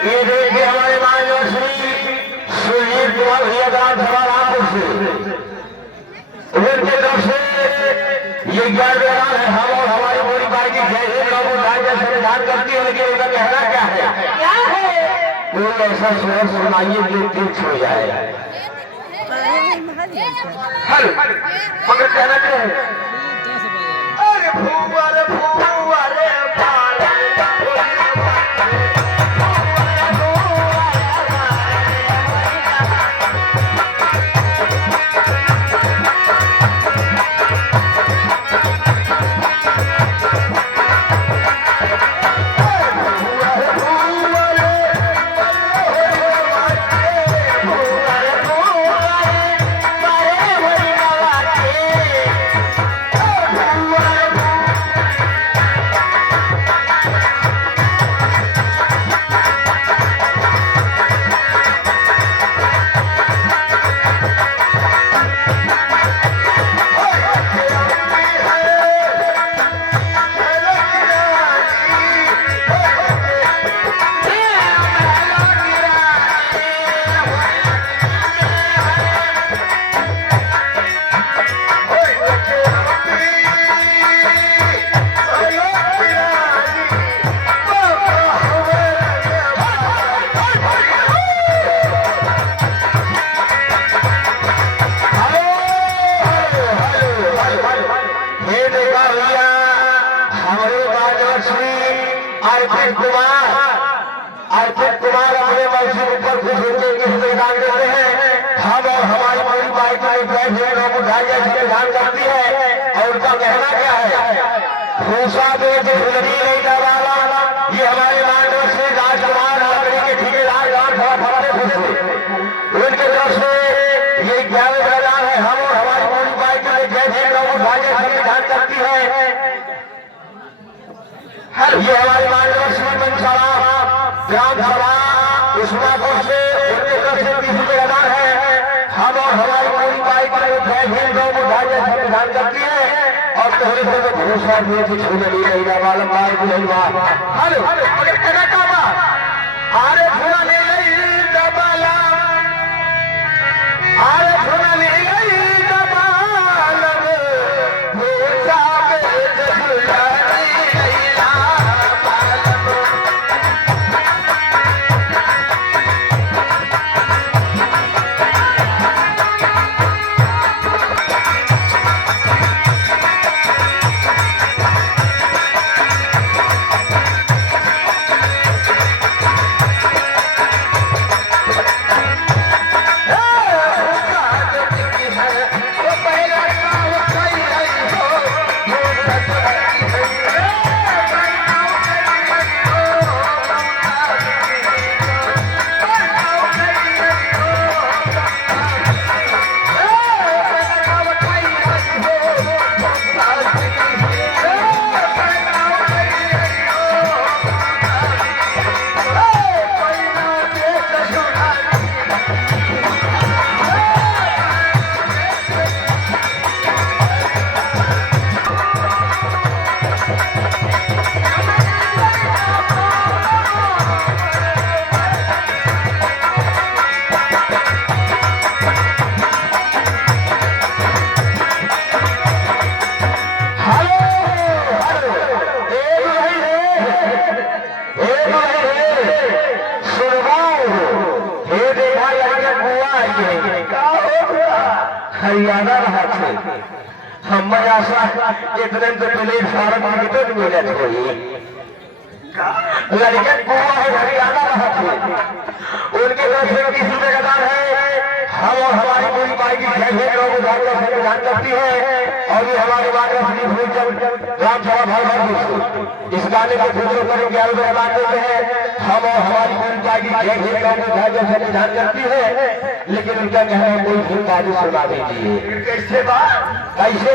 ये देखिए हमारे मान्य श्री सुजीत कुमार भैया रामपुर से उनके तरफ से ये 11 है। हम और हमारी पूरी पार्टी जैसे लोगों राज्य संविधान करती है, लेकिन उनका कहना क्या है? कोई ऐसा स्वर सुनाइए जो फिक्स हो जाए। हल मगर कहना क्या है? अरे फूल अर्पित कुमार अपने मौसम ऊपर खुश होकर के योगदान देते हैं। हम और हमारी पूरी पार्टी ध्यान करती है। और उनका कहना क्या है? भूसा दे जो फुलरी नहीं डाला, ये हमारे मानव श्री राजकुमार लकड़ी के ठेकेदार खुश हुए। उनके तरफ से ये 11 है। हम और हमारी पूरी पार्टी जैसे लोग ध्यान करती है। ये हमारे मानव श्री मनसारा ग्राम सभा उस्मापुर से उनके तरफ से 20 रुपये अदा है। हम और हमारी पूरी पार्टी ध्यान करती है। और पहले से तो भरोसा दिए कि छूने नहीं रहेगा वाला मार भी नहीं हुआ। हेलो अगर कहना क्या बात? अरे छूना नहीं गई दबाला, अरे छूना नहीं गई दबाला, भूसा हरियाणा रहा थे। हम आशा इतने से पहले फार्म विकेट मिले थे। लड़के गोवा है हरियाणा रहा थे। उनके तरफ से 20 रुपये का दान है। हम और हमारी पूरी पार्टी लोग ध्यान करती है। और ये हमारे रामसभा भर इस गाने को खुद पर 11 रुपये दान देते हैं। हम और हमारी पूरी पार्टी ध्यान करती है। लेकिन उनका कहना कोई फिल्म सुना दीजिए। कैसे बात कैसे